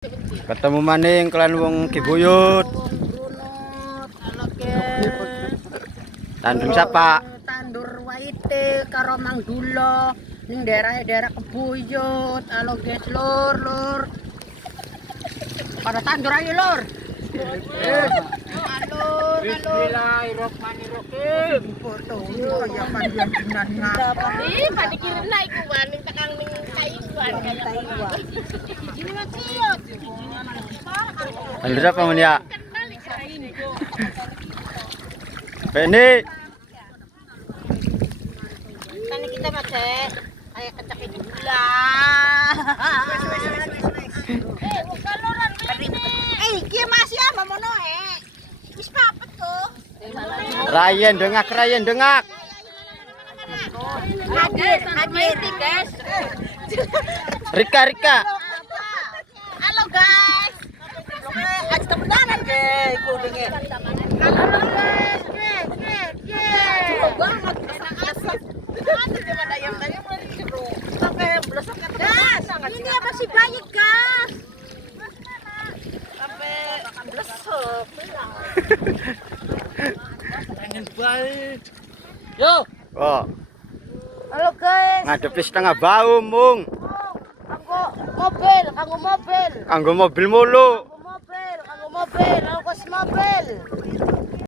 Ketemu maning kelan wong Kibuyut. Tandur siapa? Tandur Waite karo Mang Dulo ning daerah Kibuyut. Halo guys, lur. Pada tandur ayo, lur. Halo. Bismillahirrahmanirrahim. Foto ya panjenengan ngapa? Panikirim na iku ning tekang ning Taiwan kaya. Ini masih yo. Tandur apa mun ya? Beni. Kan kita baca kayak kecak ini gula. Kaloran ini. Iki masih ama mono Wis papet tuh. Rayen dengak. Hadir guys. Rika. Halo guys. Aja temenan guys, kudenge. Halo guys. Banget asap. Ada cuma dayam-dayam lagi seru. Sampai belesok ke gas. Ini apa sih banyak gas? Sampai belesok. Pengen baik. Yo. Oh, Halo guys. ngadepi setengah bau mung. Kanggo mobil. Kanggo mobil mulu. Kanggo mobil. Aku kos mobil.